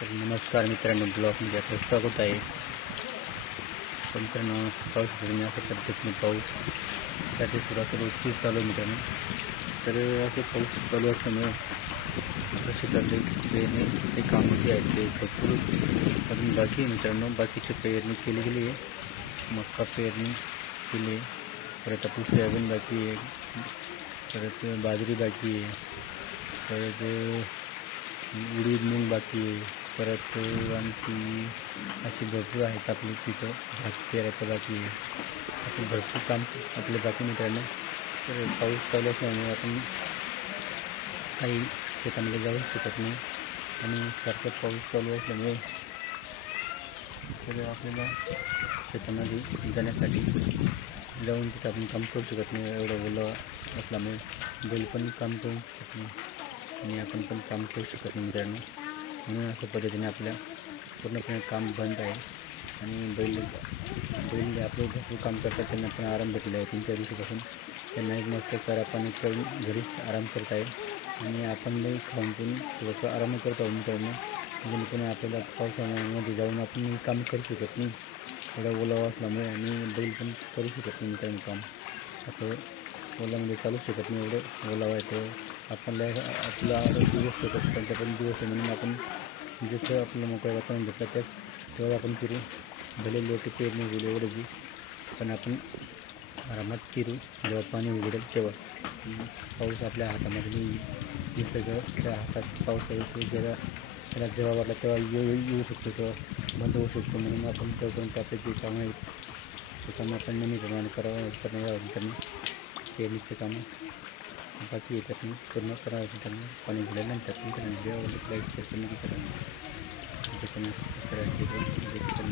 तर नमस्कार मित्रांनो ब्लॉगमध्ये आपलं स्वागत आहे. तर मित्रांनो, पाऊस धरणे अशा पद्धतीने पाऊस त्याचे सुद्धा सर्व चीज़ चालू आहे मित्रांनो. तर असं पाऊस चालू असल्यामुळे शेतातले पेरणी ते कामं जे आहेत ते भरपूर अजून बाकी आहे मित्रांनो. बाकीची पेरणी केली गेली आहे. मक्का केली आहे. परत आपली सोयाबीन बाकी आहे. परत बाजरी बाकी आहे. परत उडीद मूग बाकी आहे. परत आणखी अशी भरपूर आहेत आपली तिथं. भात पेरायचं बाकी असे असं भरपूर काम आपले बाकी मित्रांनो. तर पाऊस चालू असल्यामुळे आपण काही शेतामध्ये जाऊ शकत नाही. आणि सारखं पाऊस चालू असल्यामुळे तर आपल्याला शेतामध्ये जाण्यासाठी जाऊन तिथं आपण काम करू शकत नाही. एवढं ओलं असल्यामुळे बैल पण काम करू शकत नाही. आणि आपण पण काम करू शकत नाही मित्रांनो. म्हणून अशा पद्धतीने आपल्या पूर्णपणे काम बंद आहे. आणि बैल बैल जे आपले भरपूर काम करतात. त्यांना पण आराम भेटला आहे. तीन चार दिवसापासून त्यांना एक मस्त चारा पाणी करून घरीच आराम करत आहे. आणि आपण बैल खाऊन पिऊन थोडंसं आराम करत आहोत मित्रांनो. जेणेकरून आपल्याला पावसाळ्यामध्ये जाऊन आपण काम करू शकत नाही. थोडा ओलावा असल्यामुळे आणि बैल पण करू शकत नाही मित्रांनो काम. असं ओलामध्ये चालू शकत नाही एवढं ओलावा येतो. आपल्याला आपला दिवस होतो त्यांचा पण दिवस आहे म्हणून आपण जसं आपलं मोकळं वातावरण भेटलं त्यात तेव्हा आपण फिरू. भले लोक पेरणी होईल एवढं पण आपण आरामात फिरू. जेव्हा पाणी उघडेल तेव्हा. पाऊस आपल्या हातामध्ये नाही. सगळं त्या हातात पाऊस येतो जेव्हा त्याला जेव्हा वाटला तेव्हा येऊ येऊ शकतो तेव्हा बंद होऊ शकतो म्हणून आपण तोपर्यंत आपले जे कामं आहेत ते कामं आपण नेहमीप्रमाणे करावं करणं यावं पेरणीचे कामं बाकी येतात मी पूर्ण करायचं त्यांना. पाणी दिल्यानंतर पण लाइट करतो करायचं